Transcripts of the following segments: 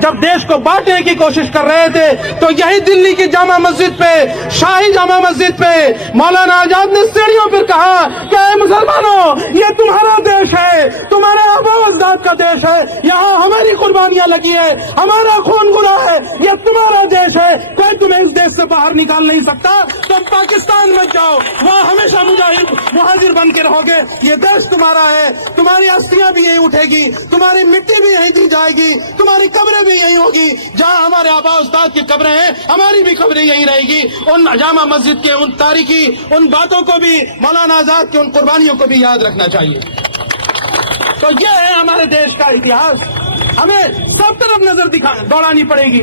जब देश को बांटने की कोशिश कर रहे थे तो यही दिल्ली की जामा मस्जिद पे, शाही जामा मस्जिद पे मौलाना आजाद ने सीढ़ियों पर कहा कि ऐ मुसलमानों, ये तुम्हारा देश है, तुम्हारे आबा अजदाद का देश है, यहाँ हमारी कुर्बानियां लगी है, हमारा खून गुना है, ये तुम्हारा देश है, कोई तुम्हें इस देश से बाहर निकाल नहीं सकता। तुम पाकिस्तान में जाओ, वहाँ हमेशा मुजाहिद मुहाजिर बन के रहोगे, ये देश तुम्हारा है, तुम्हारी अस्थियां भी यहीं उठेगी, तुम्हारी मिट्टी भी यहीं दी जाएगी, तुम्हारी कब्रें भी यहीं होगी, जहाँ हमारे आबा उस्ताद की कब्रें हैं हमारी भी कब्रें यहीं रहेगी। उन जामा मस्जिद के उन तारीखी उन बातों को भी, मौलाना आजाद की उन कुर्बानियों को भी याद रखना चाहिए। तो ये है हमारे देश का इतिहास, हमें सब तरफ नजर दौड़ानी पड़ेगी।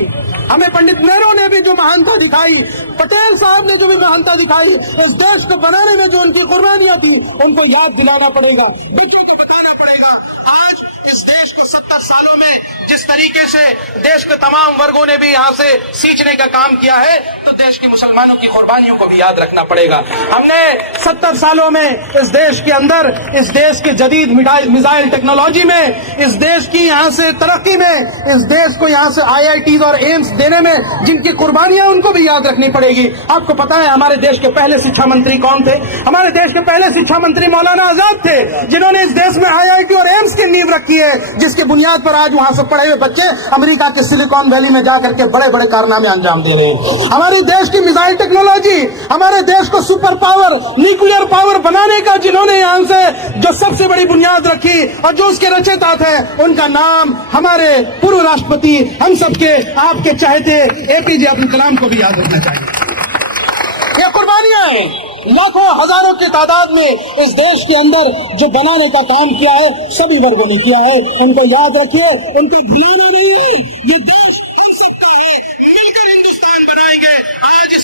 हमें पंडित नेहरू ने भी जो महानता दिखाई, पटेल साहब ने जो भी महानता दिखाई, इस देश को बनाने में जो उनकी कुर्बानियां थी, उनको याद दिलाना पड़ेगा, बच्चों को बताना पड़ेगा। आज इस देश को 70 सालों में जिस तरीके से देश के तमाम वर्गों ने भी यहाँ से सींचने का काम किया है, तो देश के मुसलमानों की कुर्बानियों को भी याद रखना पड़ेगा। हमने 70 सालों में इस देश के अंदर, इस देश के जदीद मिसाइल टेक्नोलॉजी में, इस देश की यहाँ से तरक्की में, इस देश को यहाँ से IITs और एम्स देने में जिनकी कुर्बानियां, उनको भी याद रखनी पड़ेगी। आपको पता है हमारे देश के पहले शिक्षा मंत्री कौन थे? हमारे देश के पहले शिक्षा मंत्री मौलाना आजाद थे, जिन्होंने इस देश में IIT और एम्स की नींव रखी है, जिसकी बुनियाद पर आज वहां से पढ़े हुए बच्चे अमेरिका के सिलिकॉन वैली में जाकर के बड़े बड़े कारनामे अंजाम दे रहे हैं। हमारे देश की मिसाइल टेक्नोलॉजी, हमारे देश को सुपर पावर, न्यूक्लियर पावर बनाने का जिन्होंने यहाँ से जो सबसे बड़ी बुनियाद रखी और जो उसके रचयिता थे, उनका नाम हमारे पूर्व राष्ट्रपति, हम सबके आपके चाहते APJ अब्दुल कलाम को भी याद रखना चाहिए। ये कुर्बानियां हैं, लाखों हजारों की तादाद में इस देश के अंदर जो बनाने का काम किया है, सभी वर्गों ने किया है, उनको याद रखिए, उनको भुलाना नहीं है। ये देश